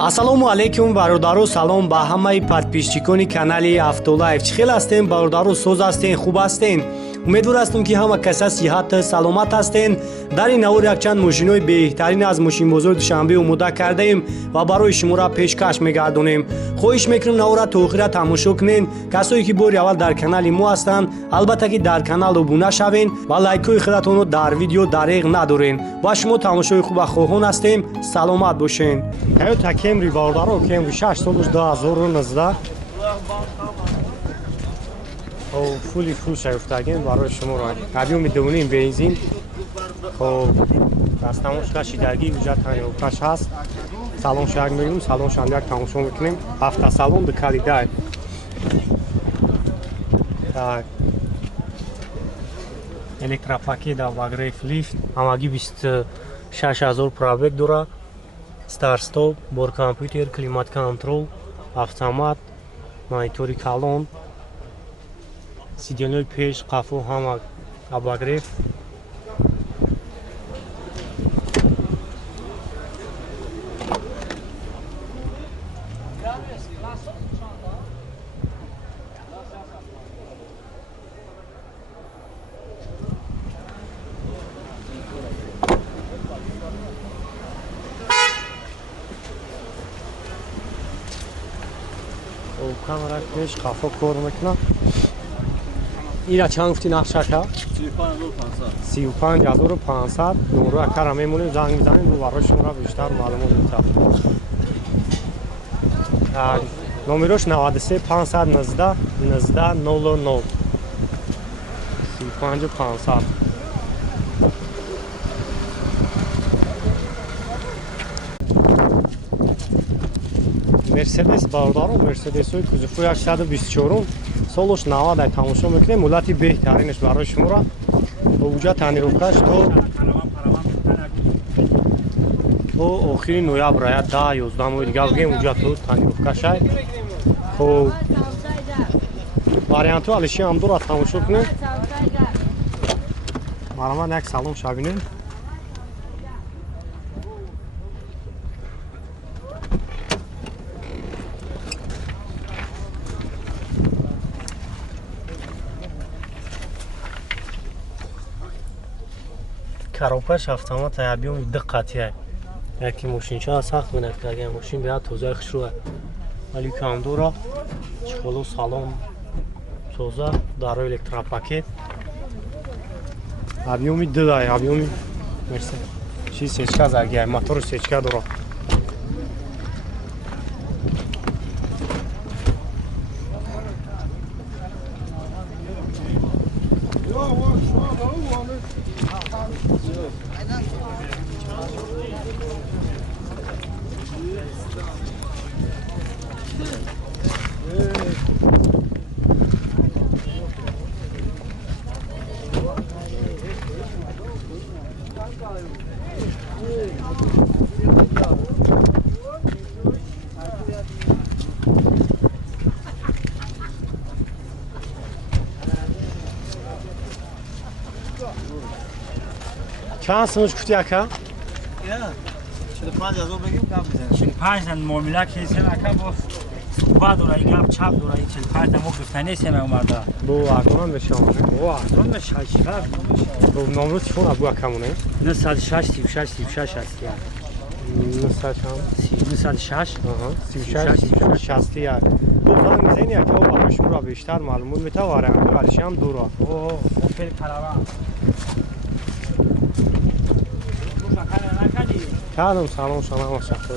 ассалому алайкум бародару, салом ба ҳамаи подписчикони канали Автолайф. Чӣ хел ҳастен бародару, соз ҳастен, хуб ҳастен? умедвор ҳастам ки ҳама каса сиҳат саломат ҳастен. дар ин навор якчанд мошинои беҳтарин аз мошинбозори Душанбе омода кардаем ва барои шуморо пешкаш мегардонем. хоҳиш мекунем навора то охира тамошо кунен. касое ки бори аввал дар канали мо ҳастанд, албатта ки дар канал обуна шавен ва лайкҳои худатонро дар видео дареғ надорен. ва шумо тамошои хуба хоҳон ҳастем, саломат бошен. Toyota Camry бародаро, Camry 6 соли 2019. фули фул шаёфтагин барои шуморо. объёми 2.5 бензин. хоб дастамошка шидаги уҷа танёкаш ҳаст. салон шаг мегирем, салон шам як тамошо мекунем. автосалон де калидай. Так. электропакет авагреф лифт, ҳамагӣ 26000 пробег дора. Старт стоп, бор компьютер, климат контрол, автомат, монитори калон, сиденёи пеш, қафо ҳама абагреф. камера пеш қафо кор мекунад. ира чанд гуфти нақшака? 35500. номеро акара мемонем, занг мизанем, мо барои шуморо бештар маълумот метавонем. номерош 93 519 1900. 35500. мерседес бародаро, мерседесои кузуфу 124 солош 90 ай тамошо мекунем. мулати беҳтаринаш барои шуморо. уҷа танировкаш то охири ноябр ая 10-11 моҳи дигар бигем уҷа то танировкаш ай. хоб варианту алиши ҳам дора, тамошо кунем. мараман як салон шабинем. коробкаш автомат объёми диққати яки мошинча сахт бинакаги мошин беа тоза хушруа вали камдора чхолу салон тоза даро электропакет объёми дилай объёми мерси чи сечка заги мотор сечка дора. چند سمش گفتی اکا؟ 45000 بگیم کم میزنه. 45 تا معامله که سه اکا با صحبت دورایی گپ چپ دورایی 45 تا ما گفتنی سه اومده. بو اکان بشم. او اکان به 66. بو نمره چون ابو اکامونه؟ 966 36 هست یا. 966 آها 36 60 یا. بو زنگ میزنی اکا و برای شما بیشتر معلومات میتواره. ولیش هم دورا. اوه خیلی کلاوه. کردم سلام شما مشخصه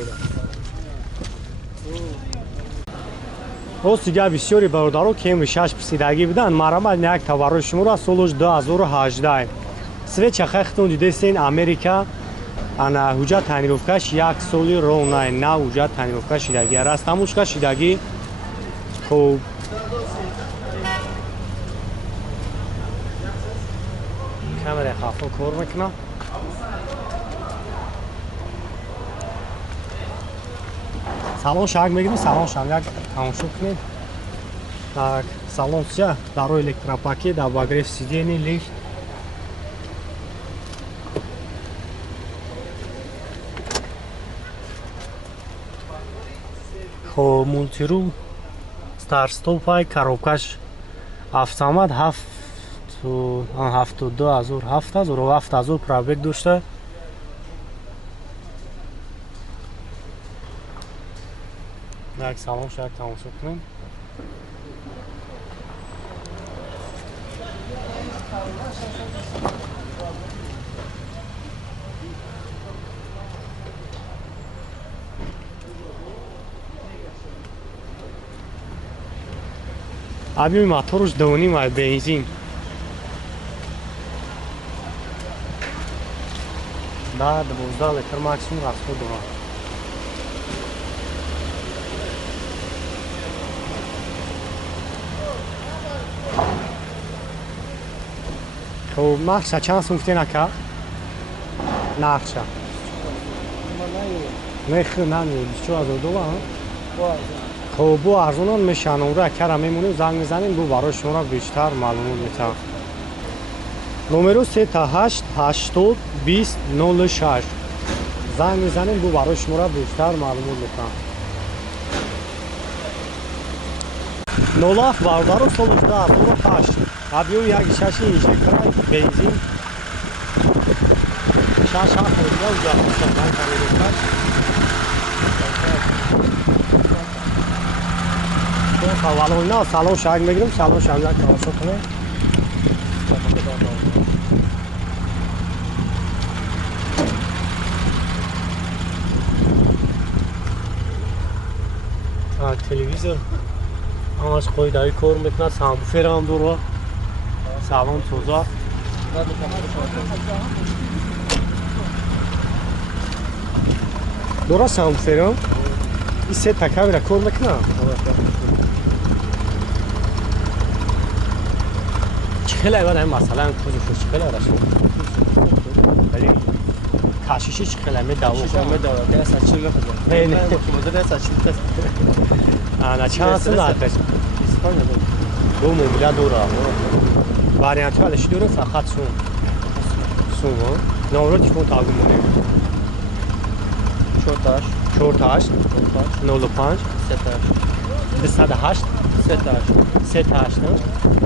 دیگر بسیاری برادرها Camry 6 پسیدگی بدن. مرامد یک تورای شما را سالش 2018 سویچ خختون دیدین امریکا انا حجت تنیروفکش یک سالی رونه نه حجت تنیروفکش شدگی است تموشکا شدگی خوب کامera خفا کار میکنه. салон шаг мегирем, салон шам як тамошо кунед. Так, салон чия даро электропакет, обогрев сидений, лифт. خب مونتیرو ستارستوپای کاروبکاش автомат 72000 пробег дошта. Так, салон шаҳр тамошо кунем. объеми моторуш 2,5 бензин. Да, 12 литр максимум расход дорад. خب نقشه چند سوم گفتین اکا؟ نقشه نه خیلی نمید 24,000 دلار خب بو ارزونان میشن اون را کرا میمونیم زنگ میزنیم بو برای شما را بیشتر معلومات میتن نمرو 38 80 20 06 زنگ میزنیم بو برای شما را بیشتر معلومات میتن 07 باردارو سال 2008 объем як шаши инжектора бензин шаш ҳафта уҷа ҳастан камерокаш аввалона салон шаг мегирем салон шаг як тамошо кунем телевизор ҳамаш қоидаи кор мекунад самбуфер ҳам дорад салон тоза дора самбуферам ин сета камера кор мекунад чихелай вадай масалан кузуфу чихелай расо вали кашиши чихелай медаву ана чанс надад бу мумля дора вариант ҳалаш дорем фақат сум номро телефон тағдим монем 48 05 208 38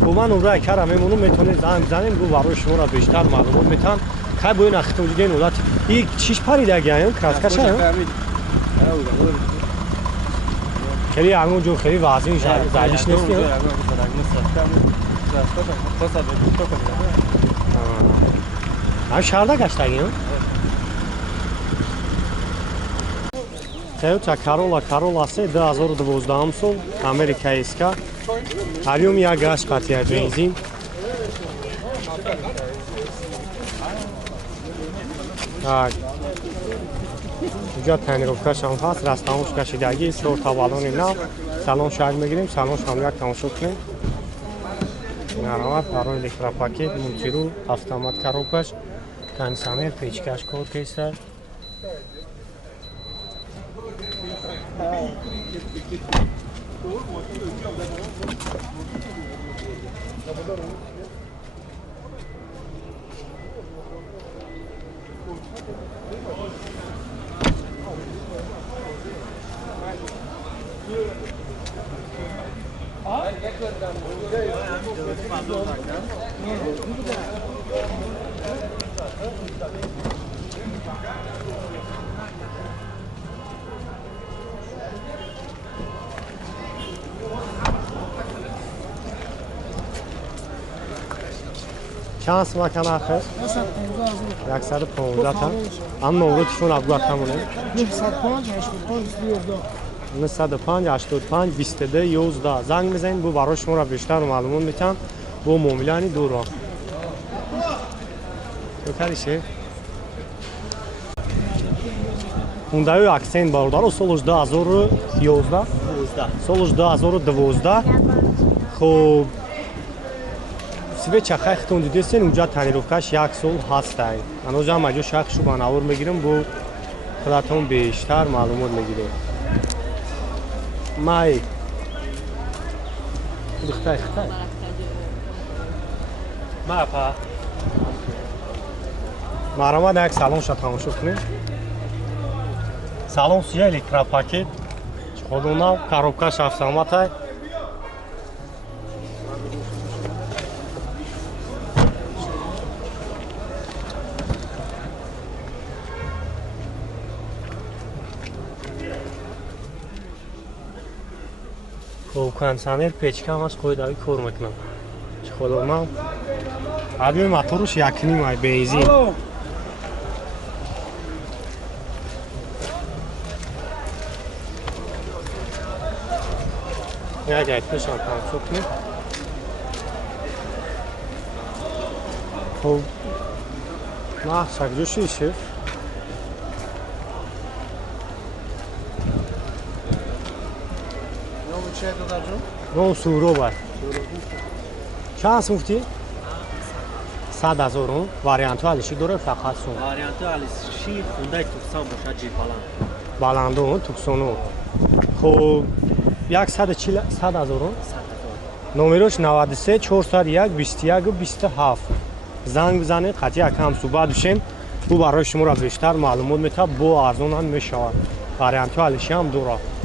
бу ман номраи кара мемонам метавонед занг бизанем бу барои шуморо бештар маълумот метаҳам кай бо ин ахтоҷиден олат и чиш паридагиаем краскашаем خیلی همون جو خیلی واسه زایش نیست که هم شرده گشتگیم خیلی تا کارولا 3 2012 سال امریکایی است که объем یک گاز قطعه بنزین اینجا تنیروکاش هم هست رستموش کشیدگی سور تابالون نو سالن شاگ میگیریم سالن هم یک تماشا کنیم نروات برای الکترا پاکت مونتیرو автомат коробкаш кондиционер печкаш код кеста چند سما کن آخر؟ 115 تا هم نمرو تیفون ابگاه همونه 905 85 22 11 زنگ بزنید بو برای شما را بیشتر معلومات میتم بو معاملانی دورا تو کاریشه Hyundai Accent باردار سالش 2011 سالش 2012 خب свеча хайхтон дидесен уҷа танировкаш як сол ҳастай ҳанӯза маҷо шахшу ба навор мегирам бо худатон бештар маълумот мегирем май духтай хтай мапа марамад як салонша тамошо кунем салон сия электропакет ходуна коробкаш автоматай. кондиционер печкам аст қоидави кор мекунам. Ходуна адми моторуш якнимай бензин. Як пешан тамсукни. Хоб на сагҷӯши шеф. Ну суроба. Чанд муфти? 100,000 варианту алиши дорад фақат сум. Варианты алиши хундай туксон бошад ҷи баланд. Баланду туксону. Хоб 140,000. номерош 93 401 21 27. занг бизанед қатъи якам суҳбат бишем. ӯ барои шуморо бештар маълумот метавад бо арзон ҳам мешавад. варианту алиши ҳам дорад.